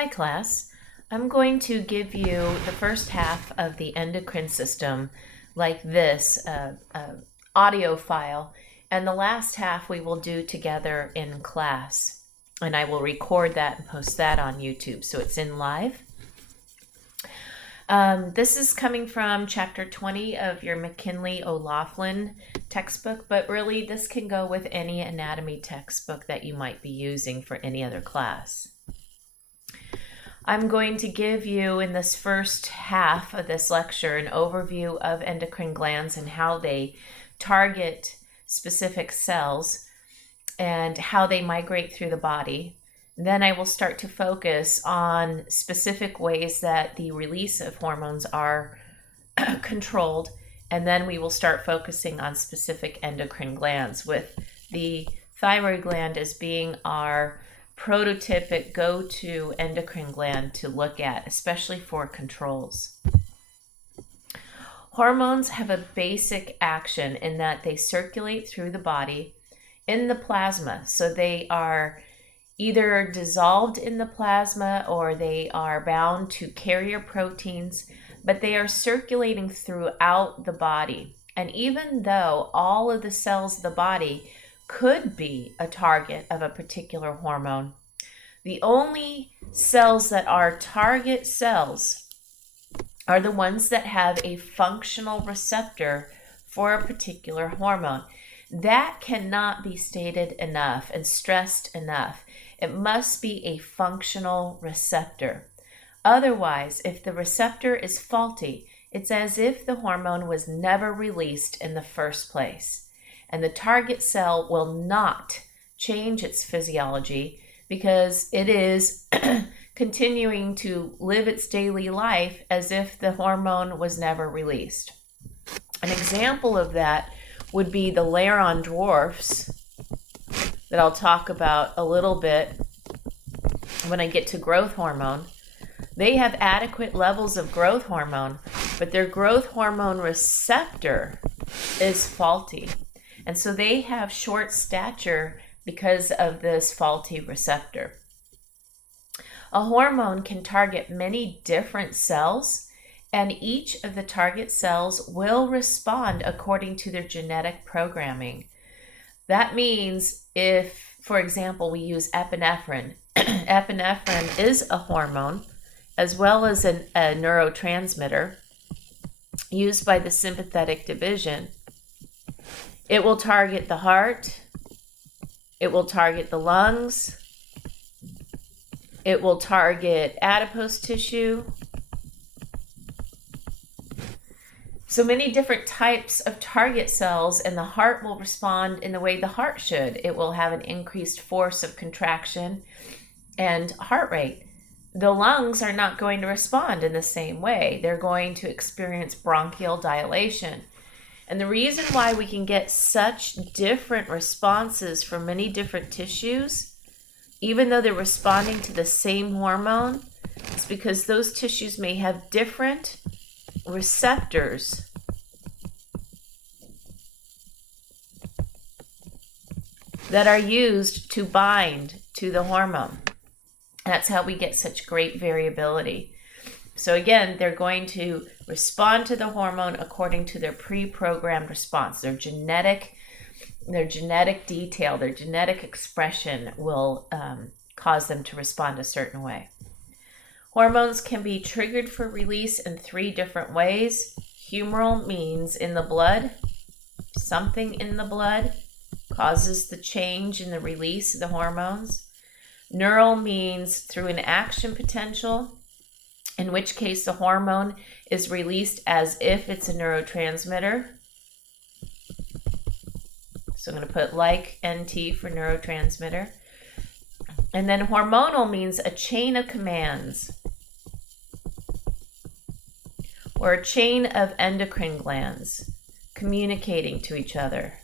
Hi class, I'm going to give you the first half of the endocrine system like this, audio file, and the last half we will do together in class. And I will record that and post that on YouTube, so it's in live. This is coming from chapter 20 of your McKinley O'Loughlin textbook, but really this can go with any anatomy textbook that you might be using for any other class. I'm going to give you in this first half of this lecture an overview of endocrine glands and how they target specific cells and how they migrate through the body. Then I will start to focus on specific ways that the release of hormones are controlled, and then we will start focusing on specific endocrine glands, with the thyroid gland as being our prototypic go-to endocrine gland to look at, especially for controls. Hormones have a basic action in that they circulate through the body in the plasma. So they are either dissolved in the plasma or they are bound to carrier proteins, but they are circulating throughout the body. And even though all of the cells of the body could be a target of a particular hormone, the only cells that are target cells are the ones that have a functional receptor for a particular hormone. That cannot be stated enough and stressed enough. It must be a functional receptor. Otherwise, if the receptor is faulty, it's as if the hormone was never released in the first place. And the target cell will not change its physiology because it is continuing to live its daily life as if the hormone was never released. An example of that would be the layer-on dwarfs that I'll talk about a little bit when I get to growth hormone. They have adequate levels of growth hormone, but their growth hormone receptor is faulty. And so they have short stature because of this faulty receptor. A hormone can target many different cells, and each of the target cells will respond according to their genetic programming. That means if, for example, we use epinephrine, epinephrine is a hormone as well as a neurotransmitter used by the sympathetic division. It will target the heart, it will target the lungs, it will target adipose tissue. So many different types of target cells, and the heart will respond in the way the heart should. It will have an increased force of contraction and heart rate. The lungs are not going to respond in the same way. They're going to experience bronchial dilation. And the reason why we can get such different responses from many different tissues, even though they're responding to the same hormone, is because those tissues may have different receptors that are used to bind to the hormone. That's how we get such great variability. So again, they're going to respond to the hormone according to their pre-programmed response. Their genetic detail, their genetic expression will cause them to respond a certain way. Hormones can be triggered for release in 3 different ways. Humoral means in the blood. Something in the blood causes the change in the release of the hormones. Neural means through an action potential, in which case the hormone is released as if it's a neurotransmitter. So I'm going to put like NT for neurotransmitter. And then hormonal means a chain of commands, or a chain of endocrine glands communicating to each other.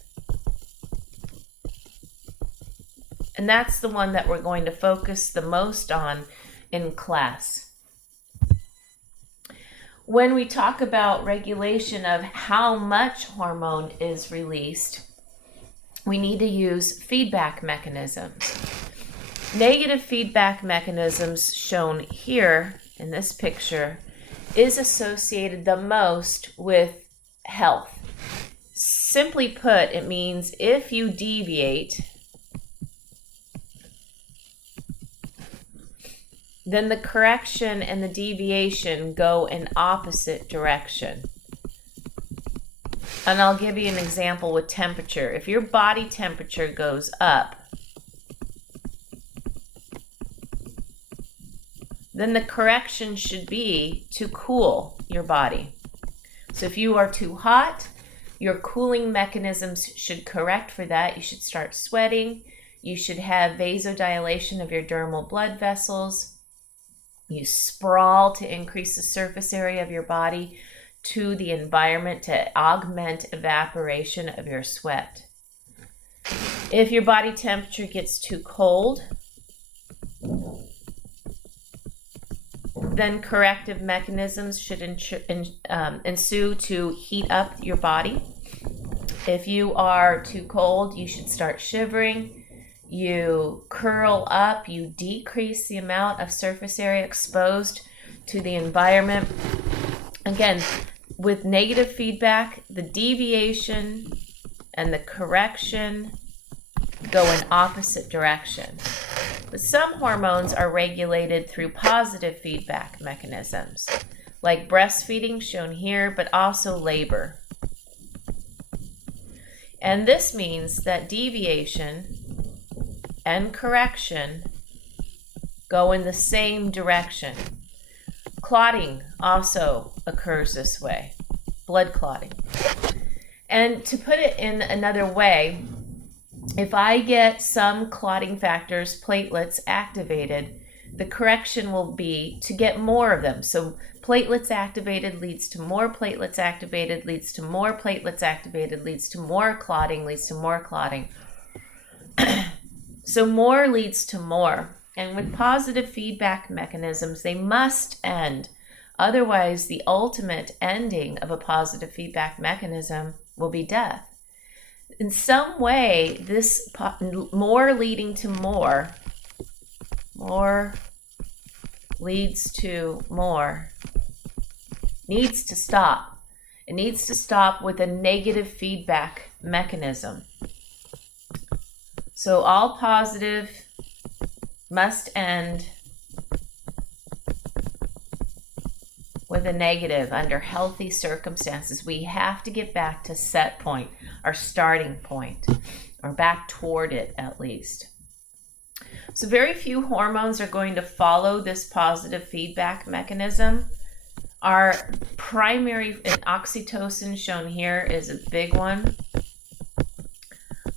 And that's the one that we're going to focus the most on in class. When we talk about regulation of how much hormone is released, we need to use feedback mechanisms. Negative feedback mechanisms shown here in this picture is associated the most with health. Simply put, it means if you deviate, then the correction and the deviation go in opposite direction. And I'll give you an example with temperature. If your body temperature goes up, then the correction should be to cool your body. So if you are too hot, your cooling mechanisms should correct for that. You should start sweating. You should have vasodilation of your dermal blood vessels. You sprawl to increase the surface area of your body to the environment to augment evaporation of your sweat. If your body temperature gets too cold, then corrective mechanisms should ensue to heat up your body. If you are too cold, you should start shivering. You curl up, you decrease the amount of surface area exposed to the environment. Again, with negative feedback, the deviation and the correction go in opposite direction. But some hormones are regulated through positive feedback mechanisms, like breastfeeding shown here, but also labor. And this means that deviation and correction go in the same direction. Clotting also occurs this way, blood clotting. And to put it in another way, if I get some clotting factors, platelets, activated, the correction will be to get more of them. So platelets activated leads to more platelets activated, leads to more platelets activated, leads to more clotting, leads to more clotting. So more leads to more. And with positive feedback mechanisms, they must end. Otherwise, the ultimate ending of a positive feedback mechanism will be death. In some way, this more leading to more leads to more, needs to stop. It needs to stop with a negative feedback mechanism. So all positive must end with a negative under healthy circumstances. We have to get back to set point, our starting point, or back toward it at least. So very few hormones are going to follow this positive feedback mechanism. Our primary oxytocin shown here is a big one.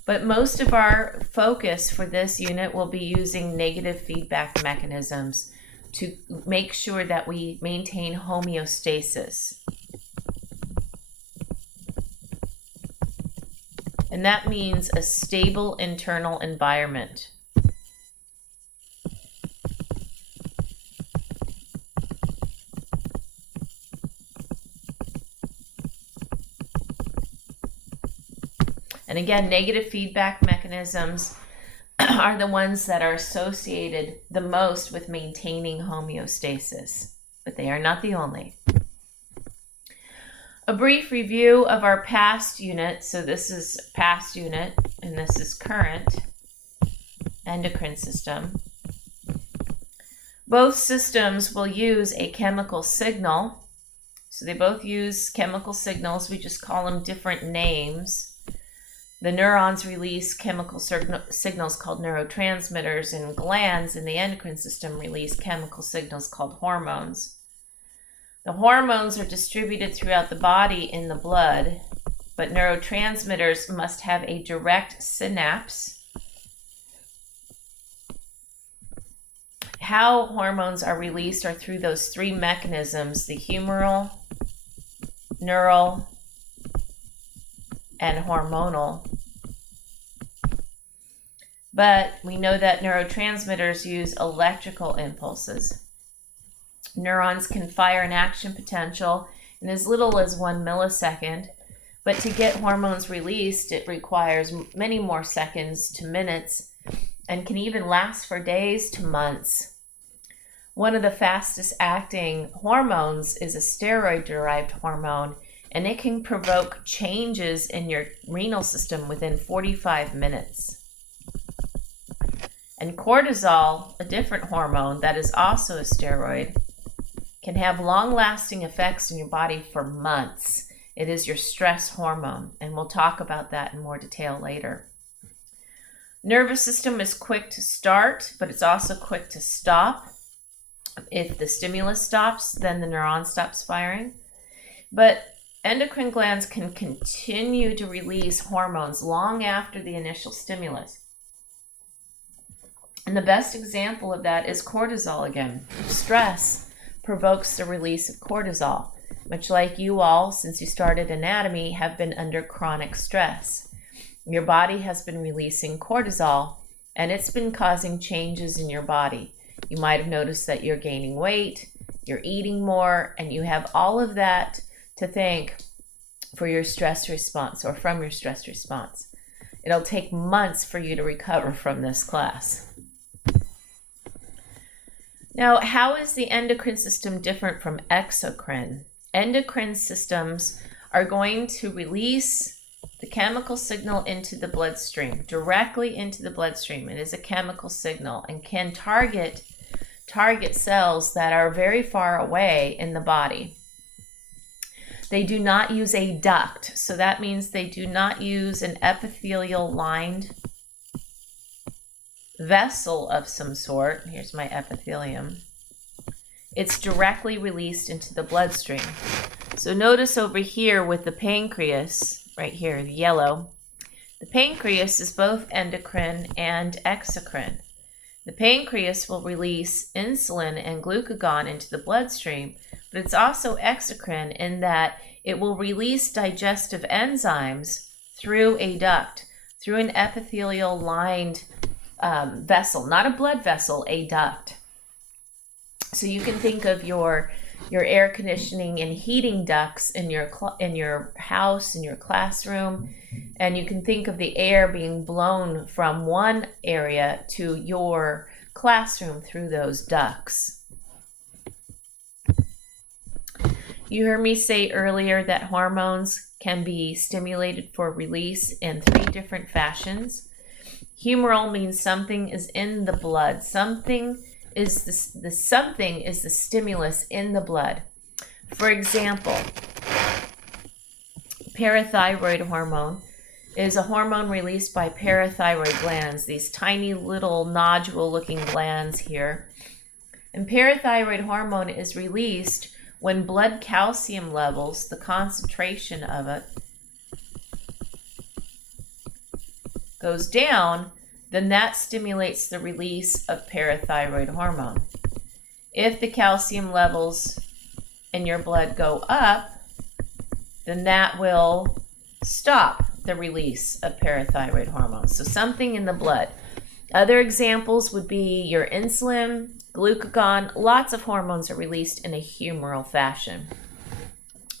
But most of our focus for this unit will be using negative feedback mechanisms to make sure that we maintain homeostasis. And that means a stable internal environment. And again, negative feedback mechanisms are the ones that are associated the most with maintaining homeostasis, but they are not the only. A brief review of our past unit. So this is past unit, and this is current endocrine system. Both systems will use a chemical signal. So they both use chemical signals. We just call them different names. The neurons release chemical signals called neurotransmitters, and glands in the endocrine system release chemical signals called hormones. The hormones are distributed throughout the body in the blood, but neurotransmitters must have a direct synapse. How hormones are released are through those three mechanisms: the humoral, neural, and hormonal. But we know that neurotransmitters use electrical impulses. Neurons can fire an action potential in as little as 1 millisecond, but to get hormones released, it requires many more seconds to minutes and can even last for days to months. One of the fastest acting hormones is a steroid-derived hormone, and it can provoke changes in your renal system within 45 minutes. And cortisol, a different hormone that is also a steroid, can have long-lasting effects in your body for months. It is your stress hormone, and we'll talk about that in more detail later. Nervous system is quick to start, but it's also quick to stop. If the stimulus stops, then the neuron stops firing. But endocrine glands can continue to release hormones long after the initial stimulus. And the best example of that is cortisol again. Stress provokes the release of cortisol, much like you all, since you started anatomy, have been under chronic stress. Your body has been releasing cortisol, and it's been causing changes in your body. You might have noticed that you're gaining weight, you're eating more, and you have all of that to thank for your stress response or from your stress response. It'll take months for you to recover from this class. Now, how is the endocrine system different from exocrine? Endocrine systems are going to release the chemical signal into the bloodstream, directly into the bloodstream. It is a chemical signal and can target cells that are very far away in the body. They do not use a duct, so that means they do not use an epithelial-lined vessel of some sort. Here's my epithelium. It's directly released into the bloodstream. So notice over here with the pancreas, right here, the yellow, the pancreas is both endocrine and exocrine. The pancreas will release insulin and glucagon into the bloodstream, but it's also exocrine in that it will release digestive enzymes through a duct, through an epithelial-lined vessel, not a blood vessel, a duct. So you can think of your air conditioning and heating ducts in your house, in your classroom, and you can think of the air being blown from one area to your classroom through those ducts. You heard me say earlier that hormones can be stimulated for release in 3 different fashions. Humoral means something is in the blood. Something is the stimulus in the blood. For example, parathyroid hormone is a hormone released by parathyroid glands, these tiny little nodule-looking glands here. And parathyroid hormone is released when blood calcium levels, the concentration of it, goes down, then that stimulates the release of parathyroid hormone. If the calcium levels in your blood go up, then that will stop the release of parathyroid hormone. So something in the blood. Other examples would be your insulin, glucagon. Lots of hormones are released in a humoral fashion.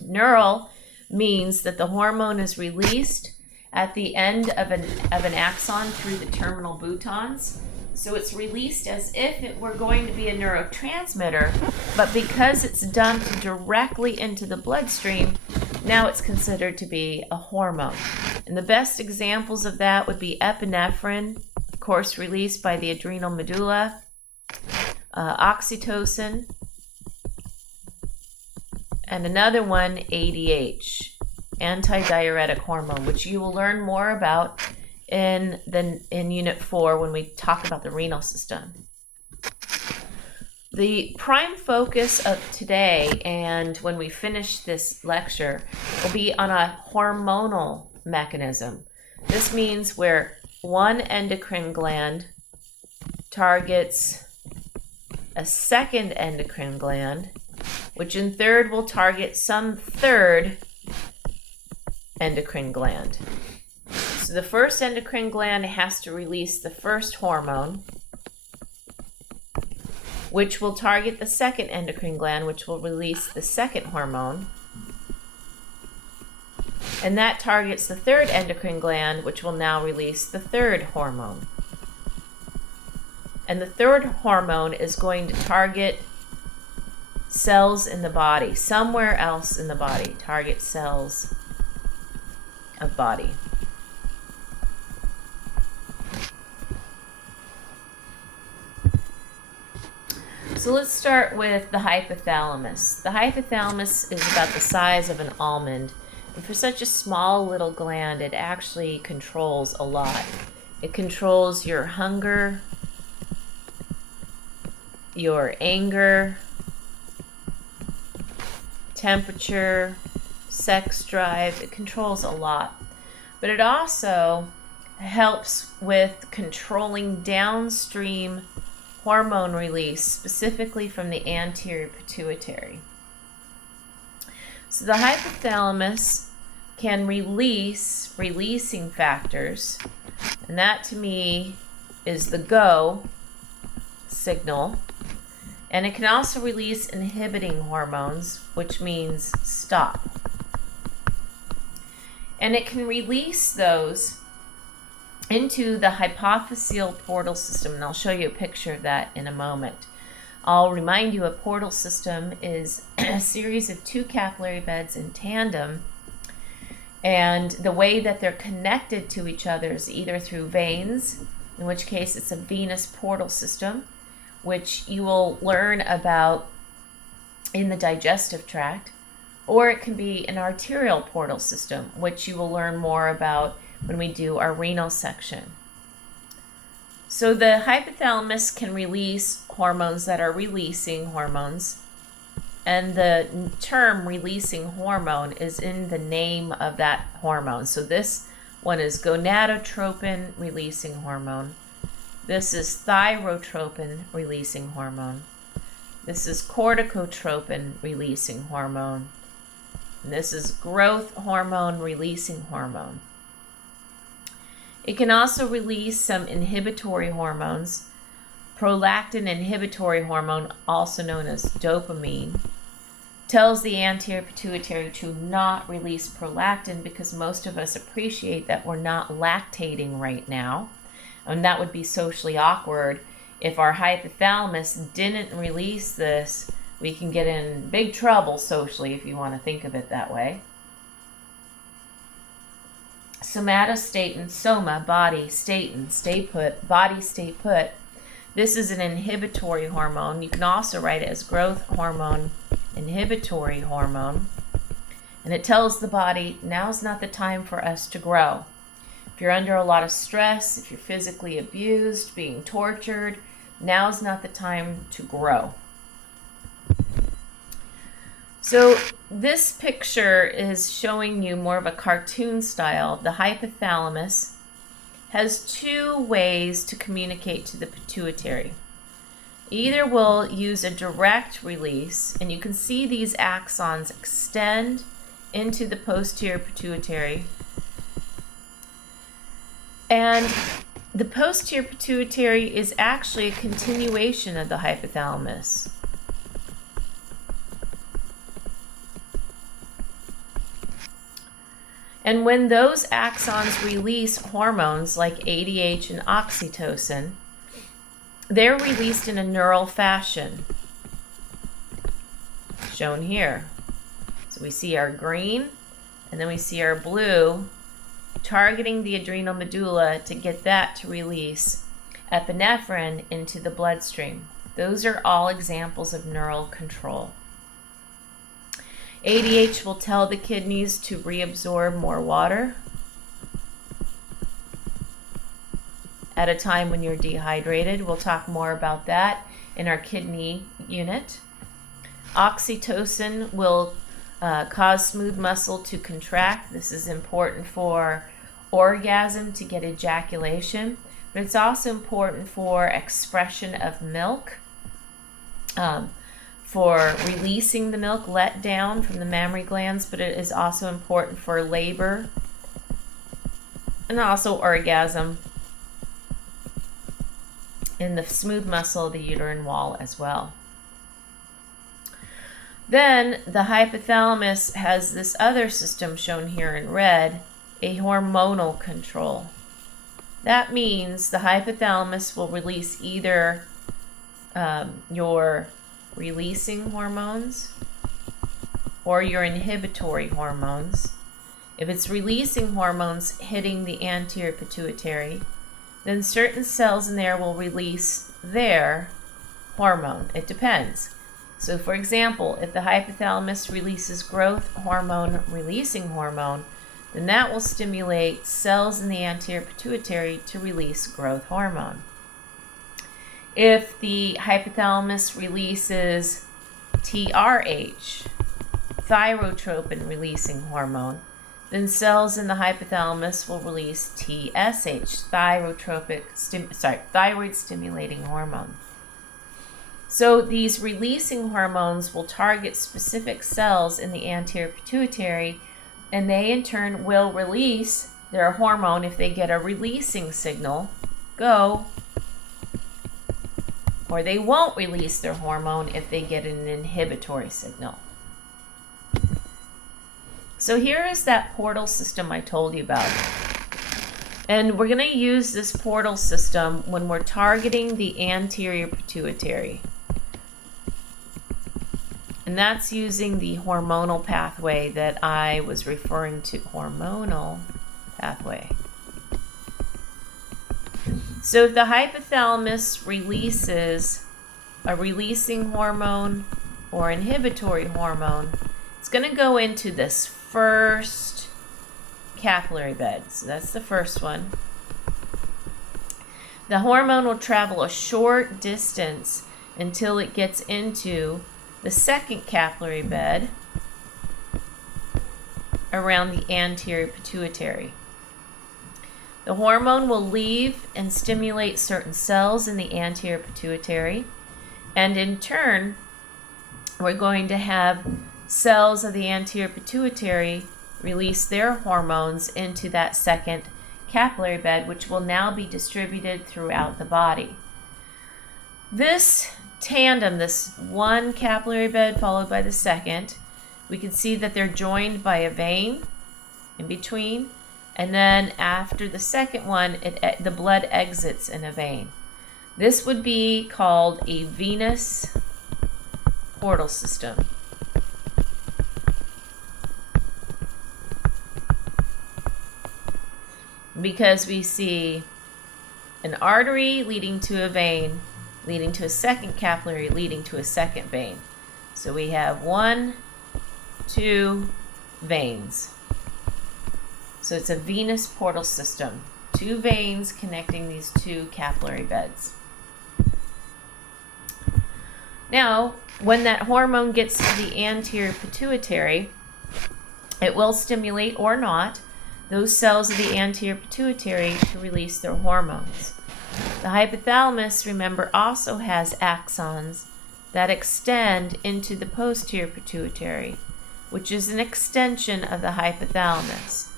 Neural means that the hormone is released at the end of an axon through the terminal boutons. So it's released as if it were going to be a neurotransmitter, but because it's dumped directly into the bloodstream, now it's considered to be a hormone. And the best examples of that would be epinephrine, of course, released by the adrenal medulla, oxytocin, and another one, ADH, antidiuretic hormone, which you will learn more about in Unit 4 when we talk about the renal system. The prime focus of today, and when we finish this lecture, will be on a hormonal mechanism. This means where one endocrine gland targets a second endocrine gland, which in third will target some third endocrine gland. So the first endocrine gland has to release the first hormone, which will target the second endocrine gland, which will release the second hormone. And that targets the third endocrine gland, which will now release the third hormone. And the third hormone is going to target cells in the body, somewhere else in the body, target cells of body. So let's start with the hypothalamus. The hypothalamus is about the size of an almond. And for such a small little gland, it actually controls a lot. It controls your hunger, your anger, temperature, sex drive. It controls a lot. But it also helps with controlling downstream hormone release, specifically from the anterior pituitary. So the hypothalamus can release releasing factors, and that to me is the go signal. And it can also release inhibiting hormones, which means stop. And it can release those into the hypophyseal portal system, and I'll show you a picture of that in a moment. I'll remind you a portal system is a series of two capillary beds in tandem, and the way that they're connected to each other is either through veins, in which case it's a venous portal system, which you will learn about in the digestive tract, or it can be an arterial portal system, which you will learn more about when we do our renal section. So the hypothalamus can release hormones that are releasing hormones, and the term releasing hormone is in the name of that hormone. So this one is gonadotropin releasing hormone. This is thyrotropin releasing hormone. This is corticotropin releasing hormone. And this is growth hormone releasing hormone. It can also release some inhibitory hormones. Prolactin inhibitory hormone, also known as dopamine, tells the anterior pituitary to not release prolactin because most of us appreciate that we're not lactating right now. And that would be socially awkward. If our hypothalamus didn't release this, we can get in big trouble socially, if you want to think of it that way. Somatostatin, soma, body, statin, stay put, body, stay put. This is an inhibitory hormone. You can also write it as growth hormone, inhibitory hormone. And it tells the body, now's not the time for us to grow. If you're under a lot of stress, if you're physically abused, being tortured, now's not the time to grow. So this picture is showing you more of a cartoon style. The hypothalamus has two ways to communicate to the pituitary. Either we'll use a direct release, and you can see these axons extend into the posterior pituitary. And the posterior pituitary is actually a continuation of the hypothalamus. And when those axons release hormones like ADH and oxytocin, they're released in a neural fashion, shown here. So we see our green, and then we see our blue, targeting the adrenal medulla to get that to release epinephrine into the bloodstream. Those are all examples of neural control. ADH will tell the kidneys to reabsorb more water at a time when you're dehydrated. We'll talk more about that in our kidney unit. Oxytocin will cause smooth muscle to contract. This is important for orgasm, to get ejaculation, but it's also important for expression of milk, for releasing the milk let down from the mammary glands, but it is also important for labor and also orgasm in the smooth muscle of the uterine wall as well. Then the hypothalamus has this other system shown here in red, a hormonal control. That means the hypothalamus will release either your releasing hormones or your inhibitory hormones. If it's releasing hormones hitting the anterior pituitary, then certain cells in there will release their hormone. It depends. So for example, if the hypothalamus releases growth hormone releasing hormone, then that will stimulate cells in the anterior pituitary to release growth hormone. If the hypothalamus releases TRH, thyrotropin releasing hormone, then cells in the hypothalamus will release TSH, thyroid stimulating hormone. So these releasing hormones will target specific cells in the anterior pituitary, and they in turn will release their hormone if they get a releasing signal, go, or they won't release their hormone if they get an inhibitory signal. So here is that portal system I told you about. And we're going to use this portal system when we're targeting the anterior pituitary. And that's using the hormonal pathway that I was referring to. Hormonal pathway. So if the hypothalamus releases a releasing hormone or inhibitory hormone, it's going to go into this first capillary bed. So that's the first one. The hormone will travel a short distance until it gets into the second capillary bed around the anterior pituitary. The hormone will leave and stimulate certain cells in the anterior pituitary, and in turn, we're going to have cells of the anterior pituitary release their hormones into that second capillary bed, which will now be distributed throughout the body. This tandem, this one capillary bed followed by the second, we can see that they're joined by a vein in between, and then after the second one, the blood exits in a vein. This would be called a venous portal system. Because we see an artery leading to a vein, leading to a second capillary, leading to a second vein. So we have 1, 2 veins. So it's a venous portal system. 2 veins connecting these 2 capillary beds. Now, when that hormone gets to the anterior pituitary, it will stimulate or not those cells of the anterior pituitary to release their hormones. The hypothalamus, remember, also has axons that extend into the posterior pituitary, which is an extension of the hypothalamus.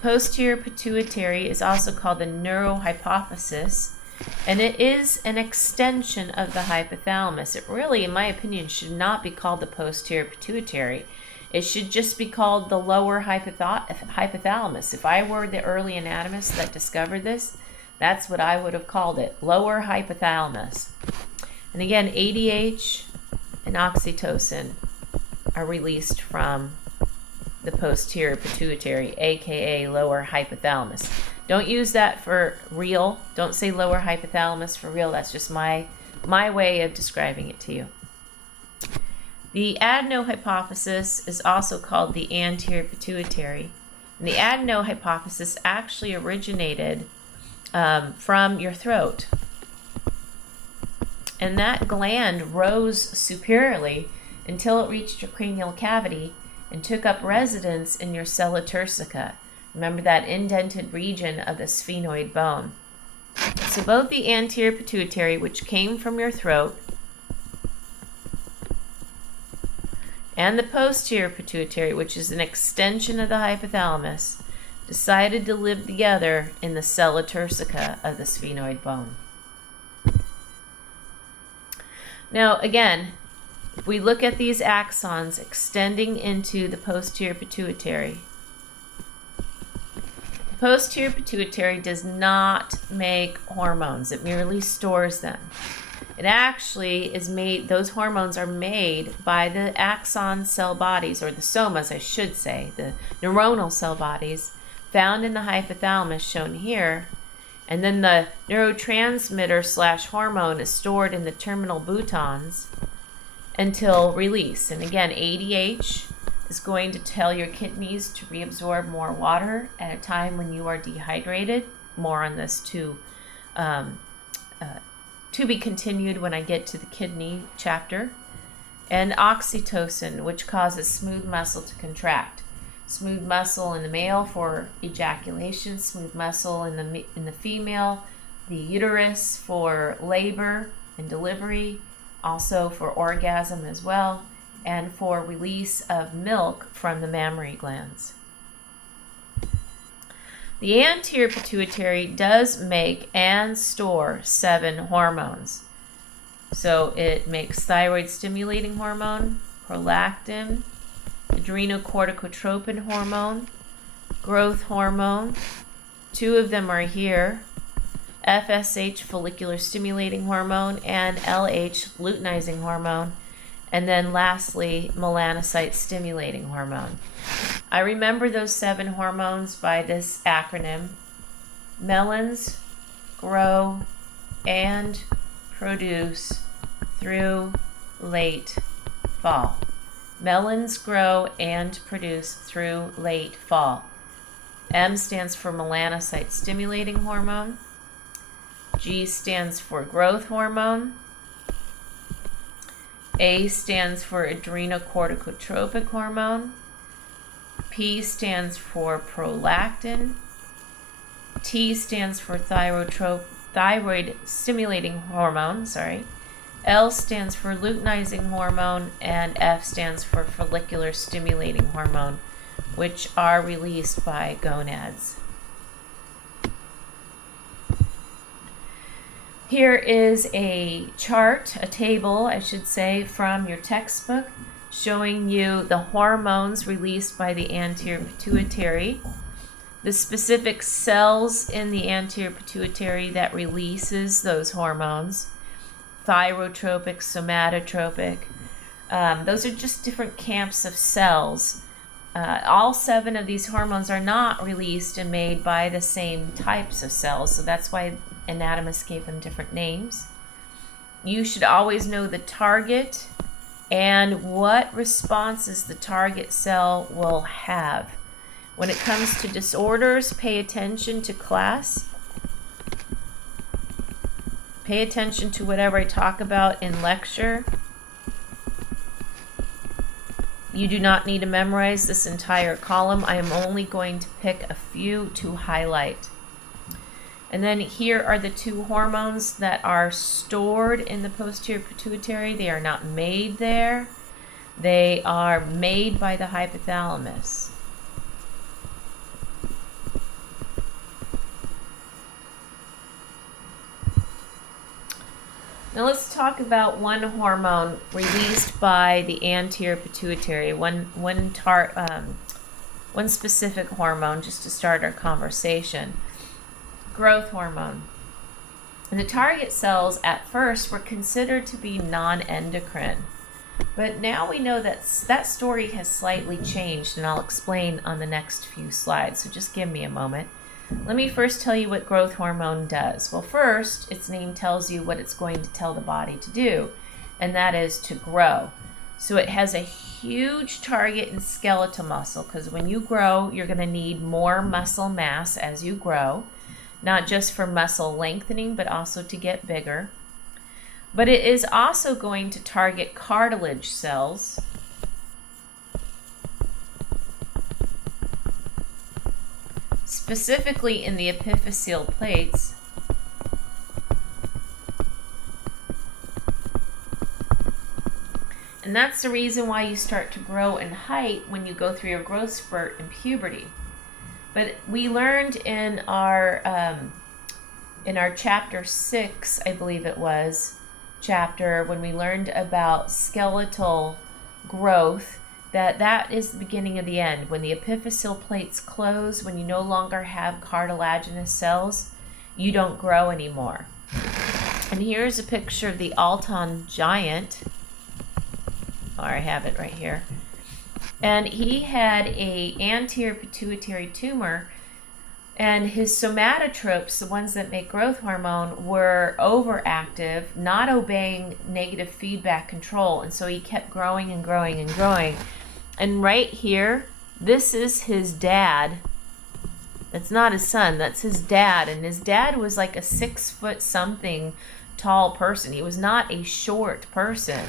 Posterior pituitary is also called the neurohypophysis, and it is an extension of the hypothalamus. It really, in my opinion, should not be called the posterior pituitary. It should just be called the lower hypothalamus. If I were the early anatomist that discovered this, that's what I would have called it, lower hypothalamus. And again, ADH and oxytocin are released from the posterior pituitary, aka lower hypothalamus. Don't use that for real. Don't say lower hypothalamus for real. That's just my way of describing it to you. The adenohypophysis is also called the anterior pituitary. And the adenohypophysis actually originated from your throat. And that gland rose superiorly until it reached your cranial cavity and took up residence in your sella turcica. Remember that indented region of the sphenoid bone. So both the anterior pituitary, which came from your throat, and the posterior pituitary, which is an extension of the hypothalamus, decided to live together in the sella turcica of the sphenoid bone. Now, again, if we look at these axons extending into the posterior pituitary, The posterior pituitary does not make hormones. It merely stores them. It actually is made, those hormones are made by the axon cell bodies, or the somas, I should say, the neuronal cell bodies found in the hypothalamus, shown here. And then the neurotransmitter slash hormone is stored in the terminal boutons until release. And again, ADH is going to tell your kidneys to reabsorb more water at a time when you are dehydrated. More on this to be continued when I get to the kidney chapter. And oxytocin, which causes smooth muscle to contract. Smooth muscle in the male for ejaculation, smooth muscle in the female, the uterus for labor and delivery, also for orgasm as well, and for release of milk from the mammary glands. The anterior pituitary does make and store 7 hormones. So it makes thyroid stimulating hormone, prolactin, adrenocorticotropin hormone, growth hormone. 2 of them are here. FSH, follicular stimulating hormone, and LH, luteinizing hormone. And then lastly, melanocyte stimulating hormone. I remember those 7 hormones by this acronym. Melons grow and produce through late fall. Melons grow and produce through late fall. M stands for melanocyte stimulating hormone. G stands for growth hormone. A stands for adrenocorticotropic hormone. P stands for prolactin. T stands for thyroid stimulating hormone, L stands for luteinizing hormone, and F stands for follicular stimulating hormone, which are released by gonads. Here is a chart, a table, I should say, from your textbook showing you the hormones released by the anterior pituitary, the specific cells in the anterior pituitary that releases those hormones, thyrotropic, somatotropic. Those are just different camps of cells. All 7 of these hormones are not released and made by the same types of cells, so that's why anatomists gave them different names. You should always know the target and what responses the target cell will have. When it comes to disorders, pay attention to class. Pay attention to whatever I talk about in lecture. You do not need to memorize this entire column. I am only going to pick a few to highlight. And then here are the 2 hormones that are stored in the posterior pituitary. They are not made there. They are made by the hypothalamus. Now let's talk about one hormone released by the anterior pituitary, one specific hormone, just to start our conversation. Growth hormone. And the target cells at first were considered to be non-endocrine, but now we know that that story has slightly changed, and I'll explain on the next few slides, so just give me a moment. Let me first tell you what growth hormone does. Well, first, its name tells you what it's going to tell the body to do, and that is to grow. So it has a huge target in skeletal muscle, because when you grow, you're going to need more muscle mass as you grow, not just for muscle lengthening, but also to get bigger. But it is also going to target cartilage cells, specifically in the epiphyseal plates, and that's the reason why you start to grow in height when you go through your growth spurt in puberty. But we learned in our chapter 6, I believe it was, when we learned about skeletal growth, that is the beginning of the end. When the epiphyseal plates close, when you no longer have cartilaginous cells, you don't grow anymore. And here's a picture of the Alton giant. I have it right here. And he had a anterior pituitary tumor, and his somatotropes, the ones that make growth hormone, were overactive, not obeying negative feedback control, and so he kept growing and growing and growing. And right here, this is his dad. That's not his son, that's his dad, and his dad was like a 6 foot something tall person. He was not a short person.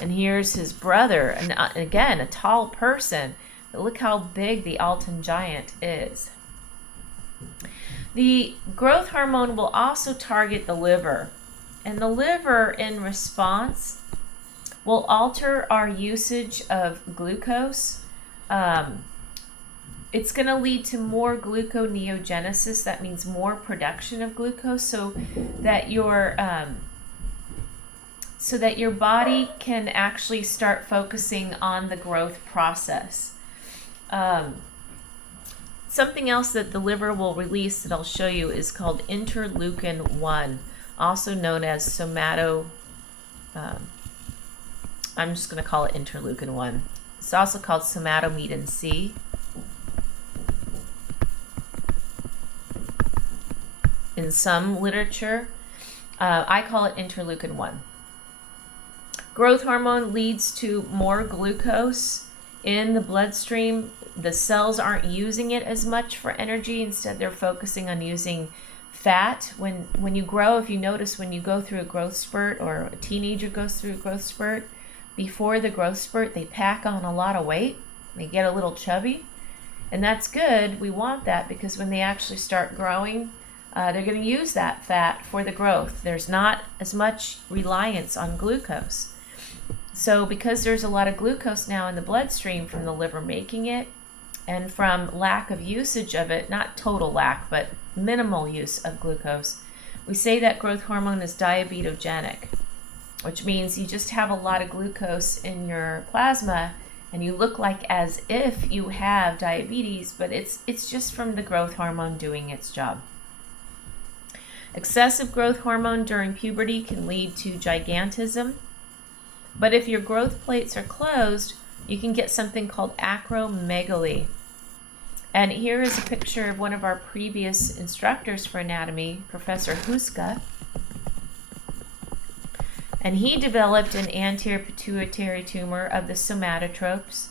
And here's his brother, and again, a tall person. But look how big the Alton giant is. The growth hormone will also target the liver, and the liver in response will alter our usage of glucose. It's going to lead to more gluconeogenesis. That means more production of glucose, so that your body can actually start focusing on the growth process. Something else that the liver will release that I'll show you is called interleukin 1, also known as I'm just going to call it interleukin 1. It's also called somatomedin C. In some literature, I call it interleukin 1. Growth hormone leads to more glucose in the bloodstream. The cells aren't using it as much for energy. Instead, they're focusing on using fat. When you grow, if you notice, when you go through a growth spurt, or a teenager goes through a growth spurt, before the growth spurt, they pack on a lot of weight. They get a little chubby. And that's good. We want that, because when they actually start growing, they're going to use that fat for the growth. There's not as much reliance on glucose. So because there's a lot of glucose now in the bloodstream from the liver making it, and from lack of usage of it, not total lack, but minimal use of glucose, we say that growth hormone is diabetogenic, which means you just have a lot of glucose in your plasma, and you look like as if you have diabetes, but it's just from the growth hormone doing its job. Excessive growth hormone during puberty can lead to gigantism, but if your growth plates are closed, you can get something called acromegaly. And here is a picture of one of our previous instructors for anatomy, Professor Huska. And he developed an anterior pituitary tumor of the somatotropes.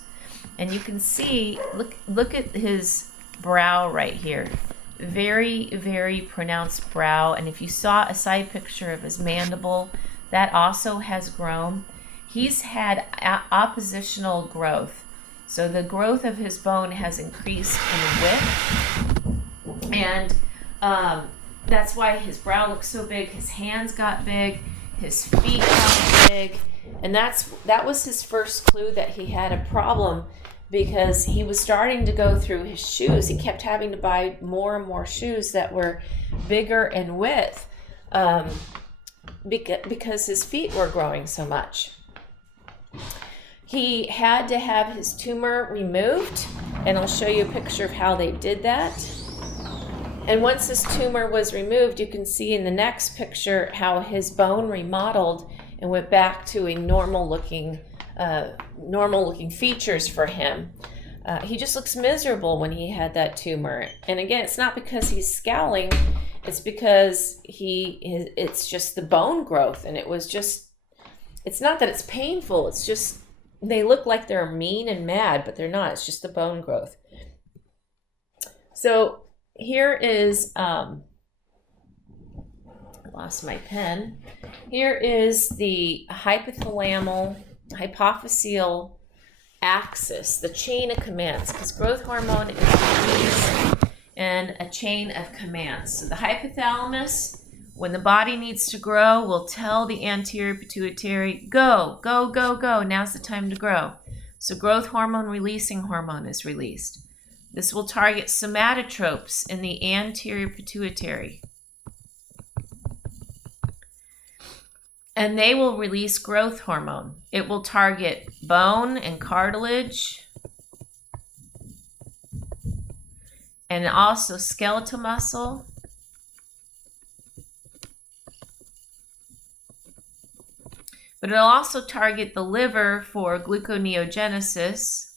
And you can see, look at his brow right here. Very, very pronounced brow. And if you saw a side picture of his mandible, that also has grown. He's had oppositional growth. So the growth of his bone has increased in width. And that's why his brow looks so big. His hands got big. His feet got big. And that was his first clue that he had a problem, because he was starting to go through his shoes. He kept having to buy more and more shoes that were bigger in width, because his feet were growing so much. He had to have his tumor removed, and I'll show you a picture of how they did that. And once this tumor was removed, you can see in the next picture how his bone remodeled and went back to a normal looking features for him. He just looks miserable when he had that tumor. And again, it's not because he's scowling, it's because it's just the bone growth. And it's not that it's painful, it's just they look like they're mean and mad, but they're not. It's just the bone growth. So here is, I lost my pen. Here is the hypophyseal axis, the chain of commands, because growth hormone is and a chain of commands. So the hypothalamus, when the body needs to grow, will tell the anterior pituitary, go, go, go, go. Now's the time to grow. So growth hormone releasing hormone is released. This will target somatotropes in the anterior pituitary. And they will release growth hormone. It will target bone and cartilage, and also skeletal muscle, but it'll also target the liver for gluconeogenesis.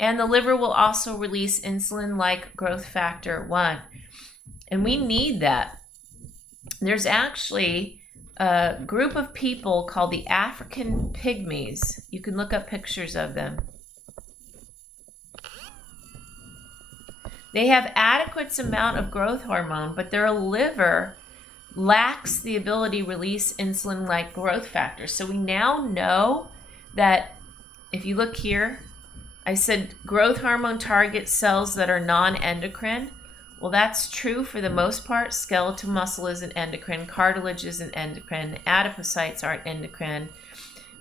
And the liver will also release insulin-like growth factor 1. And we need that. There's actually a group of people called the African pygmies. You can look up pictures of them. They have adequate amount of growth hormone, but their liver lacks the ability to release insulin-like growth factor. So we now know that if you look here, I said growth hormone targets cells that are non-endocrine. Well, that's true for the most part. Skeletal muscle isn't endocrine, cartilage isn't endocrine, adipocytes aren't endocrine.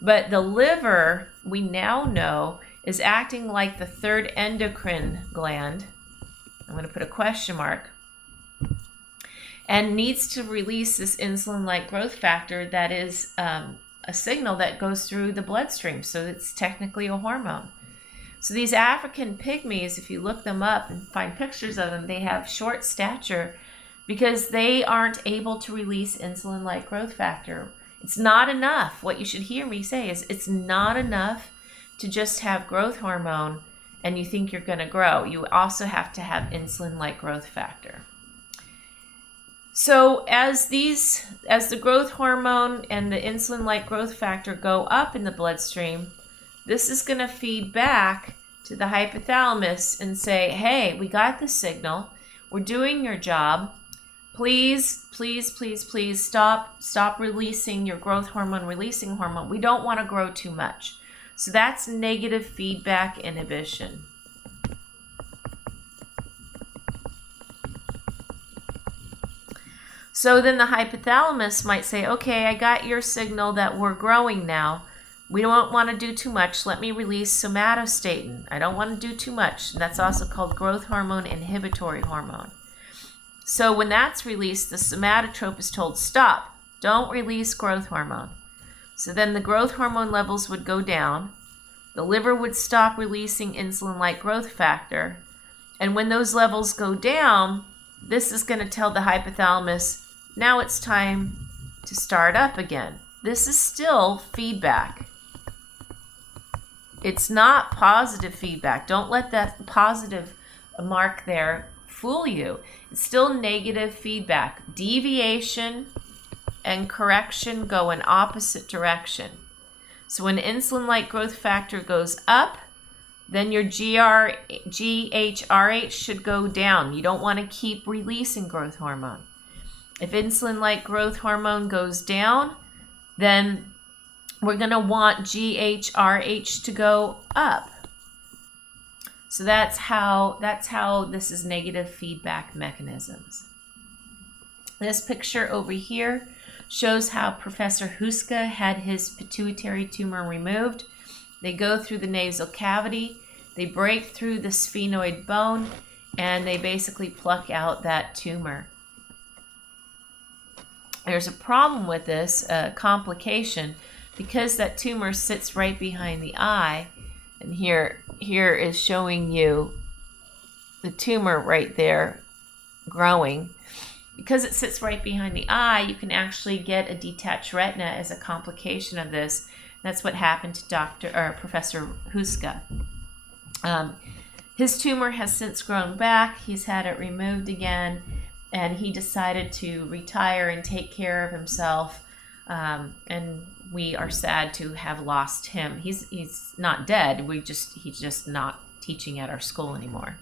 But the liver, we now know, is acting like the third endocrine gland. I'm going to put a question mark. And needs to release this insulin-like growth factor that is a signal that goes through the bloodstream. So it's technically a hormone. So these African pygmies, if you look them up and find pictures of them, they have short stature because they aren't able to release insulin-like growth factor. It's not enough. What you should hear me say is it's not enough to just have growth hormone and you think you're going to grow. You also have to have insulin-like growth factor. So as the growth hormone and the insulin-like growth factor go up in the bloodstream, this is going to feed back to the hypothalamus and say, hey, we got the signal. We're doing your job. Please, please, please, please stop releasing your growth hormone, releasing hormone. We don't want to grow too much. So that's negative feedback inhibition. So then the hypothalamus might say, okay, I got your signal that we're growing now. We don't want to do too much. Let me release somatostatin. I don't want to do too much. And that's also called growth hormone inhibitory hormone. So when that's released, the somatotrope is told, stop, don't release growth hormone. So then the growth hormone levels would go down. The liver would stop releasing insulin-like growth factor. And when those levels go down, this is going to tell the hypothalamus, now it's time to start up again. This is still feedback. It's not positive feedback. Don't let that positive mark there fool you. It's still negative feedback. Deviation and correction go in opposite direction. So when insulin-like growth factor goes up, then your GHRH should go down. You don't want to keep releasing growth hormone. If insulin-like growth hormone goes down, then we're going to want GHRH to go up. So that's how this is negative feedback mechanisms. This picture over here shows how Professor Huska had his pituitary tumor removed. They go through the nasal cavity, they break through the sphenoid bone, and they basically pluck out that tumor. There's a problem with this, complication, because that tumor sits right behind the eye, and here is showing you the tumor right there growing. Because it sits right behind the eye, you can actually get a detached retina as a complication of this. That's what happened to Professor Huska. His tumor has since grown back. He's had it removed again, and he decided to retire and take care of himself. And we are sad to have lost him. He's not dead. He's just not teaching at our school anymore.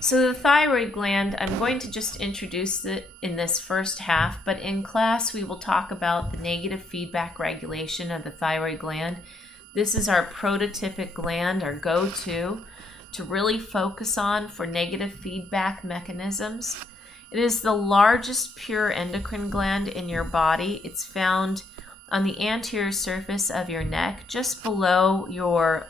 So the thyroid gland, I'm going to just introduce it in this first half, but in class we will talk about the negative feedback regulation of the thyroid gland. This is our prototypic gland, our go-to to really focus on for negative feedback mechanisms. It is the largest pure endocrine gland in your body. It's found on the anterior surface of your neck, just below your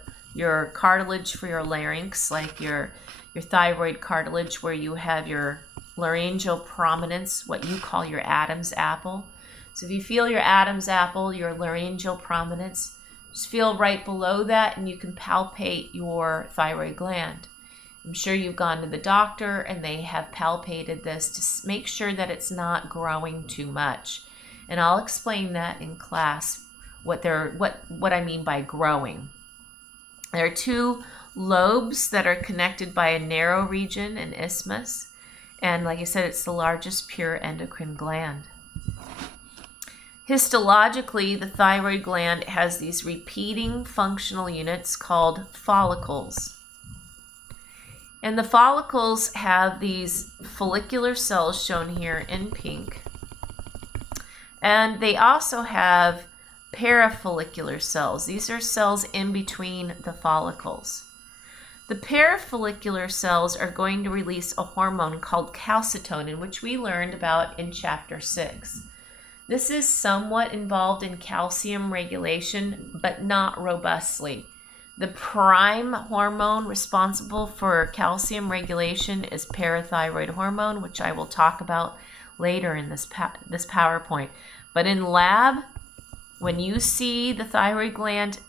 cartilage for your larynx, like your thyroid cartilage where you have your laryngeal prominence, what you call your Adam's apple. So if you feel your Adam's apple, your laryngeal prominence, just feel right below that and you can palpate your thyroid gland. I'm sure you've gone to the doctor and they have palpated this to make sure that it's not growing too much. And I'll explain that in class, what I mean by growing. There are two lobes that are connected by a narrow region, an isthmus. And like I said, it's the largest pure endocrine gland. Histologically, the thyroid gland has these repeating functional units called follicles. And the follicles have these follicular cells shown here in pink. And they also have parafollicular cells. These are cells in between the follicles. The parafollicular cells are going to release a hormone called calcitonin, which we learned about in chapter 6. This is somewhat involved in calcium regulation, but not robustly. The prime hormone responsible for calcium regulation is parathyroid hormone, which I will talk about later in this PowerPoint. But in lab, when you see the thyroid gland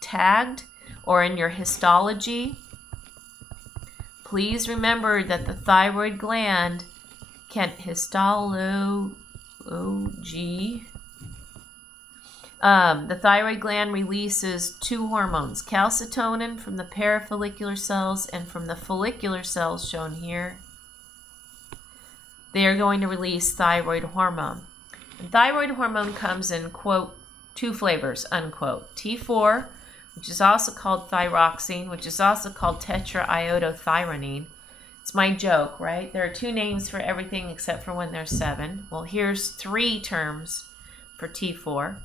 tagged or in your histology, please remember that the thyroid gland can the thyroid gland releases two hormones, calcitonin from the parafollicular cells and from the follicular cells shown here. They are going to release thyroid hormone. And thyroid hormone comes in, quote, two flavors, unquote. T4, which is also called thyroxine, which is also called tetraiodothyronine. It's my joke, right? There are two names for everything except for when there's 7. Well, here's 3 terms for T4.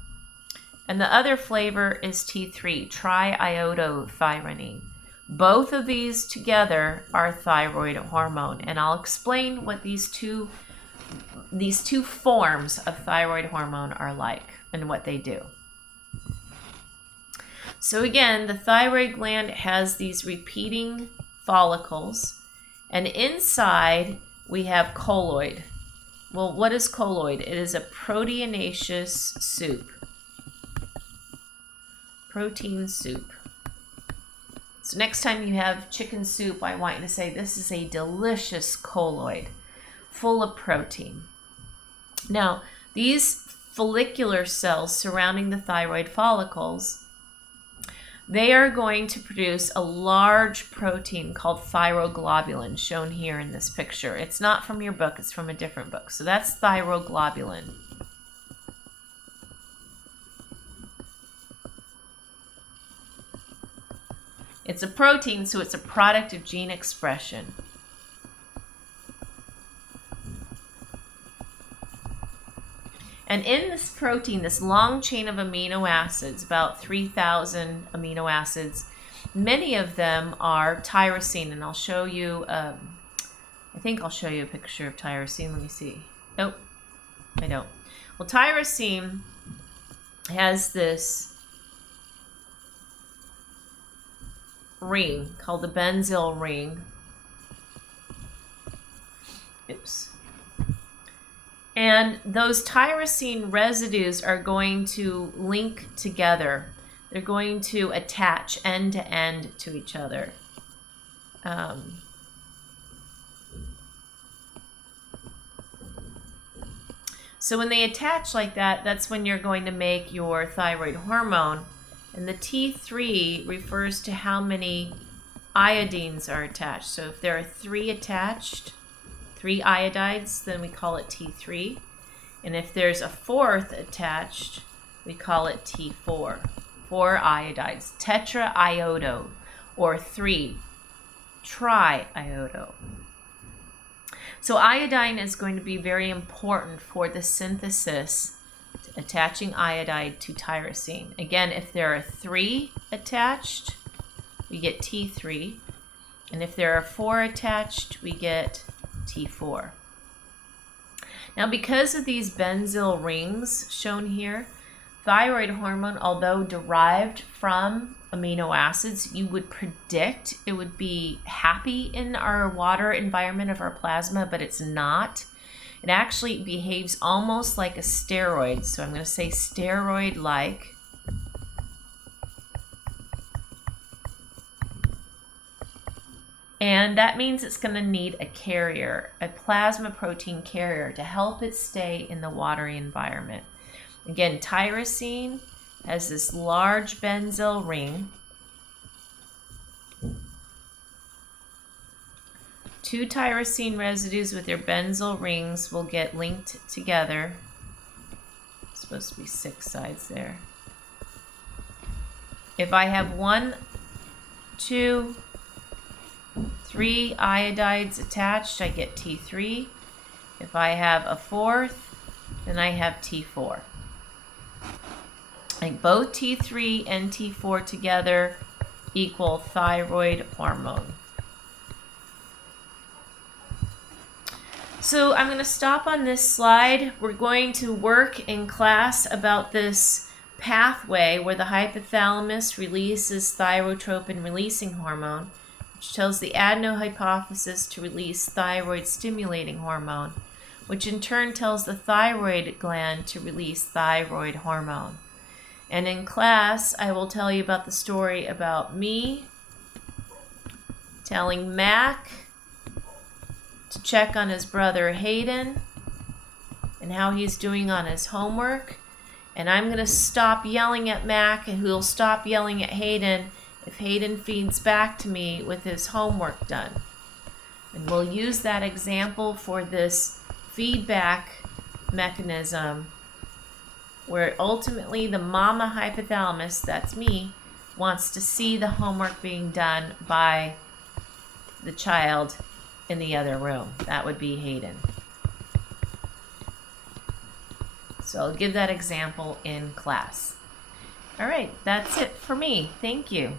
And the other flavor is T3, triiodothyronine. Both of these together are thyroid hormone, and I'll explain what these two forms of thyroid hormone are like and what they do. So again, the thyroid gland has these repeating follicles, and inside we have colloid. Well, what is colloid? It is a proteinaceous soup. Protein soup. So next time you have chicken soup, I want you to say, this is a delicious colloid, full of protein. Now, these follicular cells surrounding the thyroid follicles, they are going to produce a large protein called thyroglobulin, shown here in this picture. It's not from your book, it's from a different book. So that's thyroglobulin. It's a protein, so it's a product of gene expression. And in this protein, this long chain of amino acids, about 3,000 amino acids, many of them are tyrosine. And I'll show you, I think I'll show you a picture of tyrosine. Let me see. Nope, I don't. Well, tyrosine has this ring called the benzyl ring. Oops. And those tyrosine residues are going to link together. They're going to attach end to end to each other. So when they attach like that, that's when you're going to make your thyroid hormone. And the T3 refers to how many iodines are attached. So if there are 3 attached, 3 iodides, then we call it T3. And if there's a 4th attached, we call it T4. 4 iodides, tetraiodo, or 3 triiodo. So iodine is going to be very important for the synthesis, attaching iodide to tyrosine. Again, if there are 3 attached, we get T3. And if there are 4 attached, we get T4. Now, because of these benzyl rings shown here, thyroid hormone, although derived from amino acids, you would predict it would be happy in our water environment of our plasma, but it's not. It actually behaves almost like a steroid. So I'm going to say steroid-like. And that means it's going to need a carrier, a plasma protein carrier, to help it stay in the watery environment. Again, tyrosine has this large benzyl ring. Two tyrosine residues with their benzyl rings will get linked together. It's supposed to be 6 sides there. If I have 1, 2, 3 iodides attached, I get T3. If I have a 4th, then I have T4. And both T3 and T4 together equal thyroid hormone. So I'm going to stop on this slide. We're going to work in class about this pathway where the hypothalamus releases thyrotropin releasing hormone, which tells the adenohypophysis to release thyroid stimulating hormone, which in turn tells the thyroid gland to release thyroid hormone. And in class, I will tell you about the story about me telling Mac to check on his brother Hayden and how he's doing on his homework. And I'm going to stop yelling at Mac, and he'll stop yelling at Hayden if Hayden feeds back to me with his homework done. And we'll use that example for this feedback mechanism where ultimately the mama hypothalamus, that's me, wants to see the homework being done by the child in the other room. That would be Hayden. So I'll give that example in class. All right, that's it for me. Thank you.